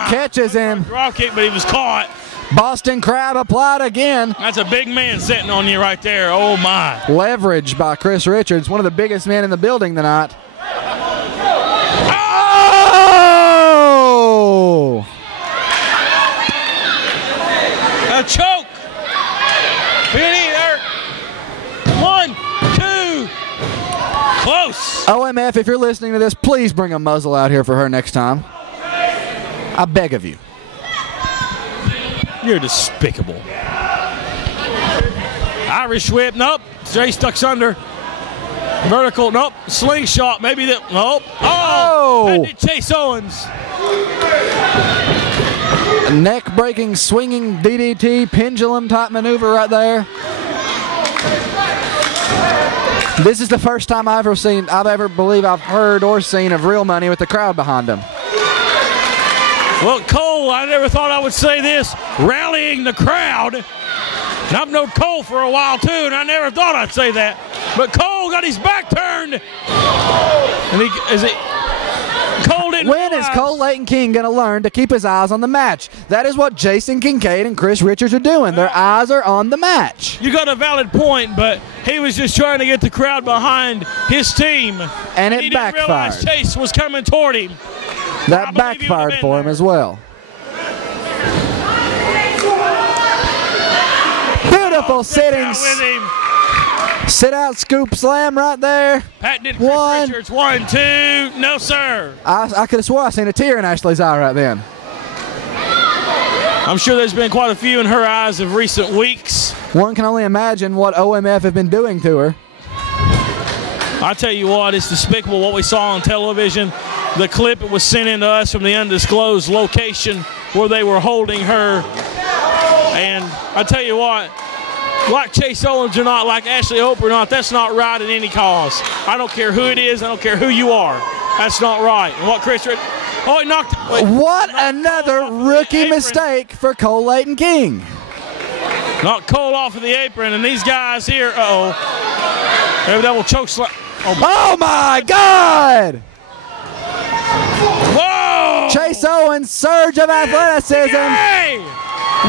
Catches him. Draw kick, but he was caught. Boston Crab applied again. That's a big man sitting on you right there. Oh, my. Leverage by Chris Richards, one of the biggest men in the building tonight. Oh! A choke. There. 1, 2. Close. OMF, if you're listening to this, please bring a muzzle out here for her next time. I beg of you. You're despicable. Irish whip. Nope. Chase ducks under. Vertical. Nope. Slingshot. Maybe that. Nope. Oh! That did Chase Owens. Neck-breaking, swinging DDT, pendulum-type maneuver right there. This is the first time I've ever believe I've heard or seen of Real Money with the crowd behind him. Well, Cole, I never thought I would say this, rallying the crowd. And I've known Cole for a while, too, and I never thought I'd say that. But Cole got his back turned. And Cole didn't When is Cole Leighton King going to learn to keep his eyes on the match? That is what Jason Kincaid and Chris Richards are doing. Their eyes are on the match. You got a valid point, but he was just trying to get the crowd behind his team. And it he backfired. Didn't realize Chase was coming toward him. That backfired for him as well. Beautiful sittings. Sit-out scoop slam right there. Patented Chris Richards, 1, 2. No, sir. I could have swore I seen a tear in Ashley's eye right then. I'm sure there's been quite a few in her eyes of recent weeks. One can only imagine what OMF have been doing to her. I tell you what, it's despicable what we saw on television. The clip was sent in to us from the undisclosed location where they were holding her. And I tell you what, like Chase Owens or not, like Ashley Hope or not, that's not right in any cause. I don't care who it is. I don't care who you are. That's not right. And what Chris Richards, oh, he knocked. What another rookie mistake for Cole Leighton King. Knocked Cole off of the apron, and these guys here, they double choke slam. Oh my God! Whoa! Chase Owens, surge of athleticism. Hey!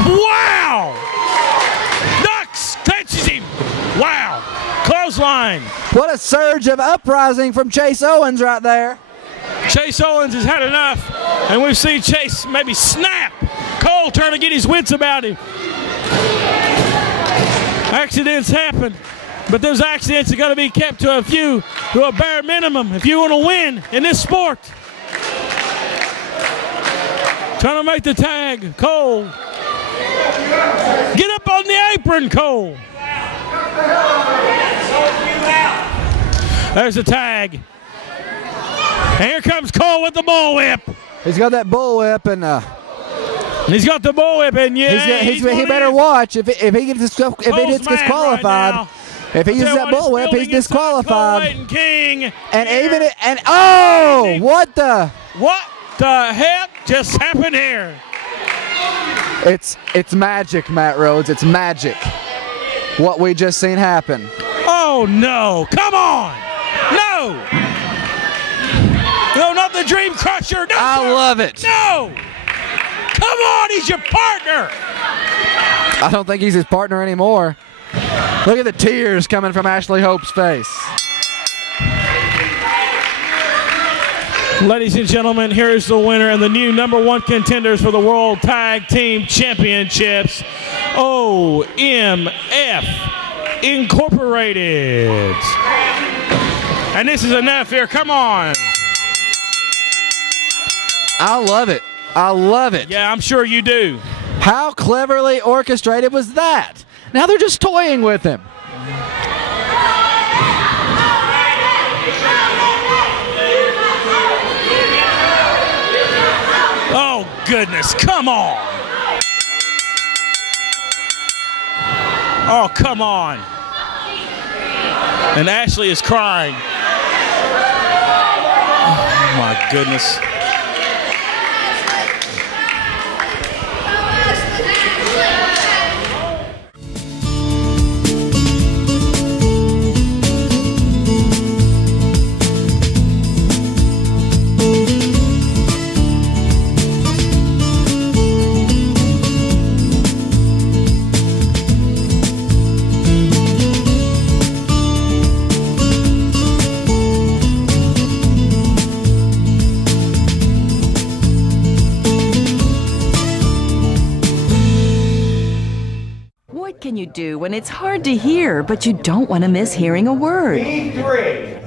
Wow! Ducks, catches him. Wow! Clothesline. What a surge of uprising from Chase Owens right there. Chase Owens has had enough, and we've seen Chase maybe snap. Cole trying to get his wits about him. Accidents happen, but those accidents are going to be kept to a bare minimum if you want to win in this sport. Trying to make the tag, Cole. Get up on the apron, Cole. There's the tag. And here comes Cole with the bullwhip. He's got that bullwhip, and he's got the bullwhip, and he better watch if he gets disqualified. Right, if he uses that bullwhip, he's disqualified. King. What the heck just happened here? It's magic, Matt Rhodes. It's magic. What we just seen happen. Oh no! Come on! No! No, not the Dream Crusher. No, I love it. No! Come on, he's your partner. I don't think he's his partner anymore. Look at the tears coming from Ashley Hope's face. Ladies and gentlemen, here is the winner and the new #1 contenders for the World Tag Team Championships, OMF Incorporated. And this is enough here. Come on. I love it. I love it. Yeah, I'm sure you do. How cleverly orchestrated was that? Now they're just toying with him. Oh, goodness. Come on. Oh, come on. And Ashley is crying. Oh, my goodness. What can you do when it's hard to hear, but you don't want to miss hearing a word? E3.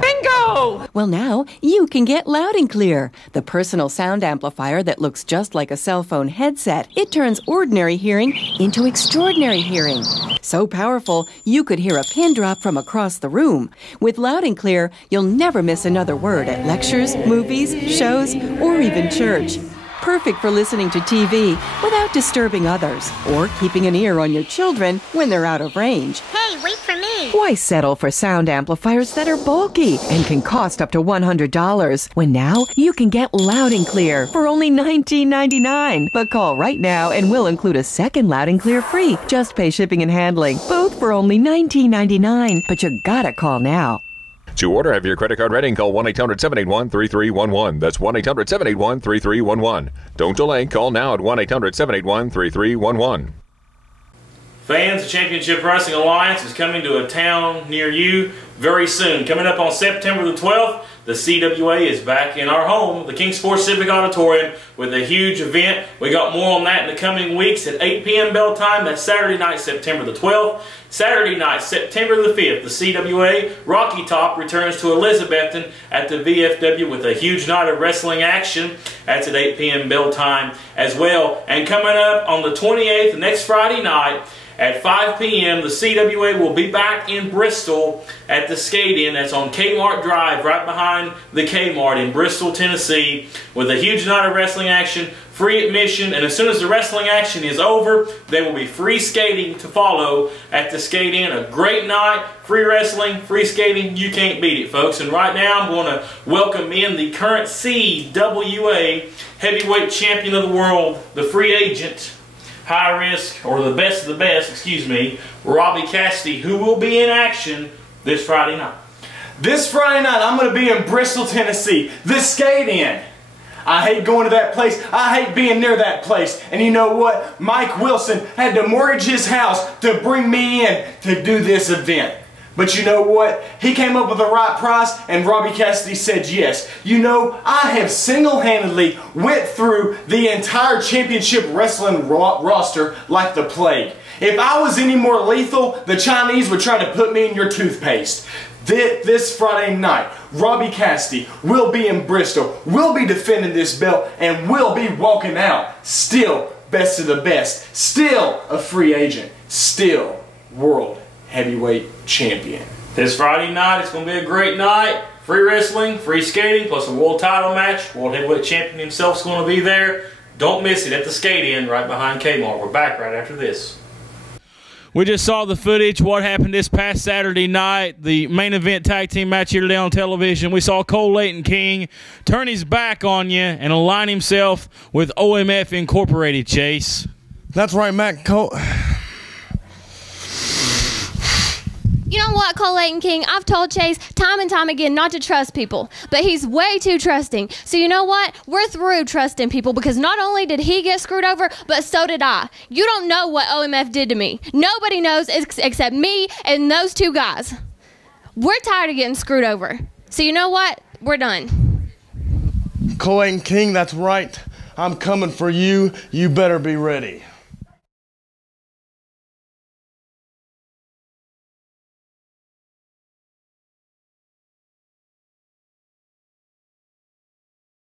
Bingo! No! Well, now you can get Loud and Clear, the personal sound amplifier that looks just like a cell phone headset. It turns ordinary hearing into extraordinary hearing. So powerful, you could hear a pin drop from across the room. With Loud and Clear, you'll never miss another word at lectures, movies, shows, or even church. Perfect for listening to TV without disturbing others or keeping an ear on your children when they're out of range. Hey, wait for me! Why settle for sound amplifiers that are bulky and can cost up to $100 when now you can get Loud and Clear for only $19.99? But call right now and we'll include a second Loud and Clear free. Just pay shipping and handling, both for only $19.99. But you gotta call now. To order, have your credit card ready and call 1-800-781-3311. That's 1-800-781-3311. Don't delay. Call now at 1-800-781-3311. Fans, the Championship Wrestling Alliance is coming to a town near you very soon. Coming up on September the 12th, the CWA is back in our home, the King Sports Civic Auditorium, with a huge event. We got more on that in the coming weeks at 8 p.m. bell time. That's Saturday night, September the 12th. Saturday night, September the 5th, the CWA Rocky Top returns to Elizabethton at the VFW with a huge night of wrestling action. That's at 8 p.m. bell time as well. And coming up on the 28th, next Friday night, at 5 p.m., the CWA will be back in Bristol at the Skate Inn. That's on Kmart Drive, right behind the Kmart in Bristol, Tennessee, with a huge night of wrestling action, free admission, and as soon as the wrestling action is over, there will be free skating to follow at the Skate Inn. A great night, free wrestling, free skating, you can't beat it, folks. And right now, I'm going to welcome in the current CWA Heavyweight Champion of the World, the free agent, high risk, or the best of the best, excuse me, Robbie Cassidy, who will be in action this Friday night. This Friday night, I'm going to be in Bristol, Tennessee, the Skate Inn. I hate going to that place. I hate being near that place. And you know what? Mike Wilson had to mortgage his house to bring me in to do this event. But you know what? He came up with the right price, and Robbie Cassidy said yes. You know, I have single-handedly went through the entire championship wrestling roster like the plague. If I was any more lethal, the Chinese would try to put me in your toothpaste. This Friday night, Robbie Cassidy will be in Bristol, will be defending this belt, and will be walking out still best of the best, still a free agent, still world heavyweight champion. This Friday night, it's going to be a great night. Free wrestling, free skating, plus a world title match. World heavyweight champion himself is going to be there. Don't miss it at the Skate Inn right behind Kmart. We're back right after this. We just saw the footage, what happened this past Saturday night, the main event tag team match here today on television. We saw Cole Leighton King turn his back on you and align himself with OMF Incorporated, Chase. That's right, Matt. Cole. You know what, Cole Leighton King? I've told Chase time and time again not to trust people, but he's way too trusting. So you know what? We're through trusting people because not only did he get screwed over, but so did I. You don't know what OMF did to me. Nobody knows except me and those two guys. We're tired of getting screwed over. So you know what? We're done. Cole Leighton King, that's right. I'm coming for you. You better be ready.